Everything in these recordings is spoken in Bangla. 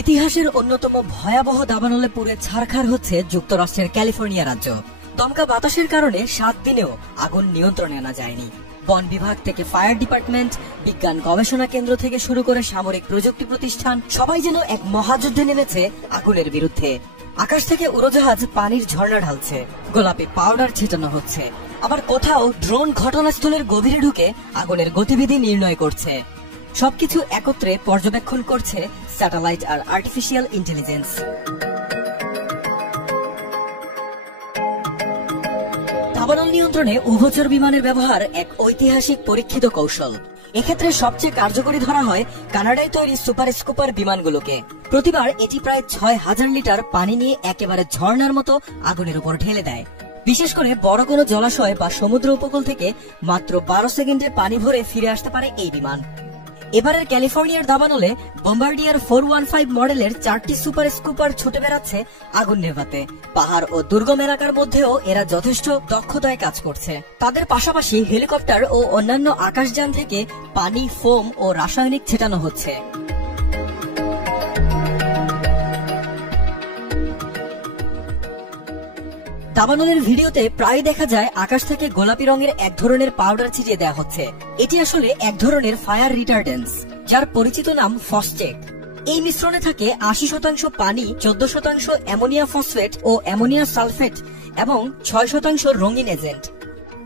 ইতিহাসের অন্যতম ভয়াবহ দাবানলে পুড়ে ছারখার হচ্ছে যুক্তরাষ্ট্রের ক্যালিফোর্নিয়া রাজ্য। দমকা বাতাসের কারণে 7 দিনেও আগুন নিয়ন্ত্রণে আনা যায়নি। বন বিভাগ থেকে ফায়ার ডিপার্টমেন্ট, বিজ্ঞান গবেষণা কেন্দ্র থেকে শুরু করে সামরিক প্রযুক্তি প্রতিষ্ঠান সবাই যেন এক মহাযুদ্ধে নেমেছে আগুনের বিরুদ্ধে। আকাশ থেকে উড়োজাহাজ পানির ঝর্ণা ঢালছে, গোলাপি পাউডার ছিটানো হচ্ছে, আবার কোথাও ড্রোন ঘটনাস্থলের গভীরে ঢুকে আগুনের গতিবিধি নির্ণয় করছে। সবকিছু একত্রে পর্যবেক্ষণ করছে স্যাটেলাইট আর আর্টিফিশিয়াল ইন্টেলিজেন্স। দাবানল নিয়ন্ত্রণে উভচর বিমানের ব্যবহার এক ঐতিহাসিক পরীক্ষিত কৌশল। এক্ষেত্রে সবচেয়ে কার্যকরী ধরা হয় কানাডায় তৈরি সুপার স্কুপার বিমানগুলোকে। প্রতিবার এটি প্রায় 6000 লিটার পানি নিয়ে একেবারে ঝর্ণার মতো আগুনের উপর ঢেলে দেয়। বিশেষ করে বড় কোনো জলাশয় বা সমুদ্র উপকূল থেকে মাত্র 12 সেকেন্ডে পানি ভরে ফিরে আসতে পারে এই বিমান। এবারের ক্যালিফোর্নিয়ার দাবানলে বোম্বার্ডিয়ার 415 মডেলের 4টি সুপার স্কুপার ছুটে বেড়াচ্ছে আগুন নেভাতে। পাহাড় ও দুর্গম এলাকার মধ্যেও এরা যথেষ্ট দক্ষতায় কাজ করছে। তাদের পাশাপাশি হেলিকপ্টার ও অন্যান্য আকাশযান থেকে পানি, ফোম ও রাসায়নিক ছেটানো হচ্ছে। দাবানলের ভিডিওতে প্রায় দেখা যায় আকাশ থেকে গোলাপি রঙের এক ধরনের পাউডার ছিটিয়ে দেওয়া হচ্ছে। এটি আসলে এক ধরনের ফায়ার রিটার্ডেন্স, যার পরিচিত নাম ফসচেক। এই মিশ্রণে থাকে 80% পানি, 14% অ্যামোনিয়া ফসফেট ও অ্যামোনিয়া সালফেট এবং 6% রঙিন এজেন্ট।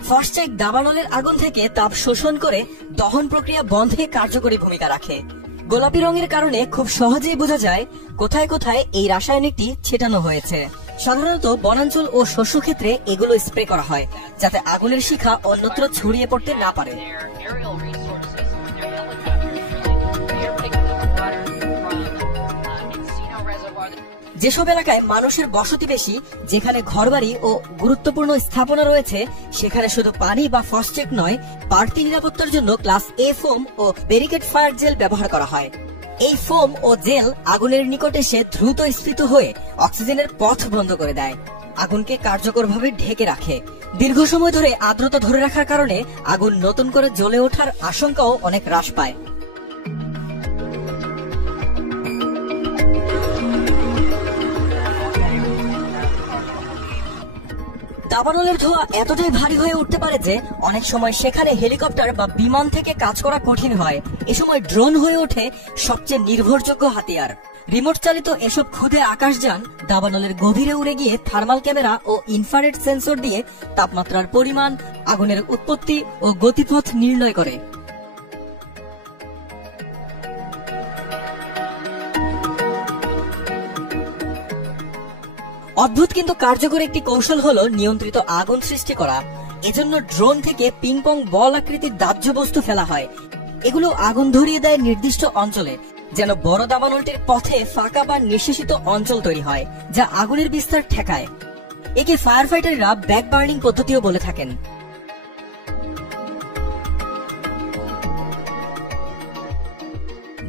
ফসচেক দাবানলের আগুন থেকে তাপ শোষণ করে দহন প্রক্রিয়া বন্ধে কার্যকরী ভূমিকা রাখে। গোলাপি রঙের কারণে খুব সহজেই বোঝা যায় কোথায় কোথায় এই রাসায়নিকটি ছেটানো হয়েছে। সাধারণত বনাঞ্চল ও শস্য ক্ষেত্রে এগুলো স্প্রে করা হয়, যাতে আগুনের শিখা অন্যত্র ছড়িয়ে পড়তে না পারে। যেসব এলাকায় মানুষের বসতি বেশি, যেখানে ঘরবাড়ি ও গুরুত্বপূর্ণ স্থাপনা রয়েছে, সেখানে শুধু পানি বা ফসচেক নয়, বাড়তি নিরাপত্তার জন্য ক্লাস এ ফোম ও ব্যারিকেড ফায়ার জেল ব্যবহার করা হয়। এই ফোম ও জেল আগুনের নিকটে এসে দ্রুত স্ফীত হয়ে অক্সিজেনের পথ বন্ধ করে দেয়, আগুনকে কার্যকরভাবে ঢেকে রাখে। দীর্ঘ সময় ধরে আর্দ্রতা ধরে রাখার কারণে আগুন নতুন করে জ্বলে ওঠার আশঙ্কাও অনেক হ্রাস পায়। দাবানলের ধোঁয়া এতটাই ভারী হয়ে উঠতে পারে যে অনেক সময় সেখানে হেলিকপ্টার বা বিমান থেকে কাজ করা কঠিন হয়। এ সময় ড্রোন হয়ে ওঠে সবচেয়ে নির্ভরযোগ্য হাতিয়ার। রিমোট চালিত এসব ক্ষুদে আকাশযান দাবানলের গভীরে উড়ে গিয়ে থার্মাল ক্যামেরা ও ইনফ্রারেড সেন্সর দিয়ে তাপমাত্রার পরিমাণ, আগুনের উৎপত্তি ও গতিপথ নির্ণয় করে। অদ্ভুত কিন্তু কার্যকর একটি কৌশল হলো নিয়ন্ত্রিত আগুন সৃষ্টি করা। এজন্য ড্রোন থেকে পিংপং বল আকৃতির দাহ্য বস্তু ফেলা হয়। এগুলো আগুন ধরিয়ে দেয় নির্দিষ্ট অঞ্চলে, যেন বড় দাবানলটির পথে ফাঁকা বা নিঃশেষিত অঞ্চল তৈরি হয়, যা আগুনের বিস্তার ঠেকায়। একে ফায়ার ফাইটাররা ব্যাক বার্নিং পদ্ধতিও বলে থাকেন।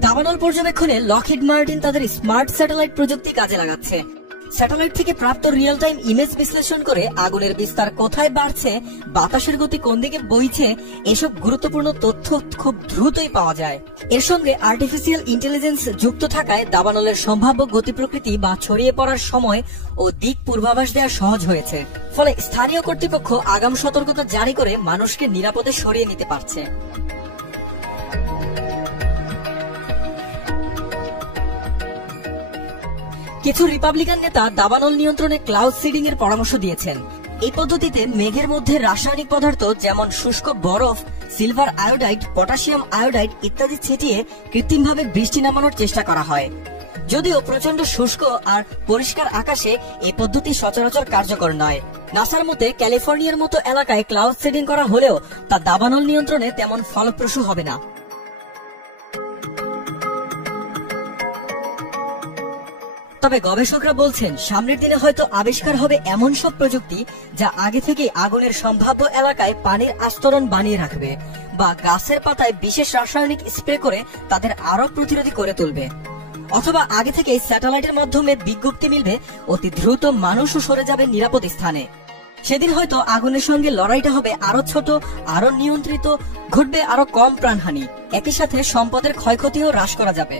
দাবানল পর্যবেক্ষণে লকহিড মার্টিন তাদের স্মার্ট স্যাটেলাইট প্রযুক্তি কাজে লাগাচ্ছে। স্যাটেলাইট থেকে প্রাপ্ত রিয়েল টাইম ইমেজ বিশ্লেষণ করে আগুনের বিস্তার কোথায় বাড়ছে, বাতাসের গতি কোন দিকে বইছে, এসব গুরুত্বপূর্ণ তথ্য খুব দ্রুতই পাওয়া যায়। এর সঙ্গে আর্টিফিশিয়াল ইন্টেলিজেন্স যুক্ত থাকায় দাবানলের সম্ভাব্য গতি প্রকৃতি বা ছড়িয়ে পড়ার সময় ও দিক পূর্বাভাস দেওয়া সহজ হয়েছে। ফলে স্থানীয় কর্তৃপক্ষ আগাম সতর্কতা জারি করে মানুষকে নিরাপদে সরিয়ে নিতে পারছে। কিছু রিপাবলিকান নেতা দাবানল নিয়ন্ত্রণে ক্লাউড সিডিং এর পরামর্শ দিয়েছেন। এই পদ্ধতিতে মেঘের মধ্যে রাসায়নিক পদার্থ যেমন শুষ্ক বরফ, সিলভার আয়োডাইড, পটাশিয়াম আয়োডাইড ইত্যাদি ছিটিয়ে কৃত্রিমভাবে বৃষ্টি নামানোর চেষ্টা করা হয়। যদিও প্রচন্ড শুষ্ক আর পরিষ্কার আকাশে এই পদ্ধতি সচরাচর কার্যকর নয়। নাসার মতে ক্যালিফোর্নিয়ার মতো এলাকায় ক্লাউড সিডিং করা হলেও তা দাবানল নিয়ন্ত্রণে তেমন ফলপ্রসূ হবে না। তবে গবেষকরা বলছেন সামনের দিনে হয়তো আবিষ্কার হবে এমন সব প্রযুক্তি যা আগে থেকে আগুনের সম্ভাব্য এলাকায় পানির আস্তরণ বানিয়ে রাখবে বা গাছের পাতায় বিশেষ রাসায়নিক স্প্রে করে তাদের আরো প্রতিরোধী করে তুলবে। অথবা আগে থেকে স্যাটেলাইটের মাধ্যমে বিজ্ঞপ্তি মিলবে, অতি দ্রুত মানুষও সরে যাবে নিরাপদ স্থানে। সেদিন হয়তো আগুনের সঙ্গে লড়াইটা হবে আরো ছোট, আরো নিয়ন্ত্রিত, ঘটবে আরো কম প্রাণহানি, একই সাথে সম্পদের ক্ষয়ক্ষতিও হ্রাস করা যাবে।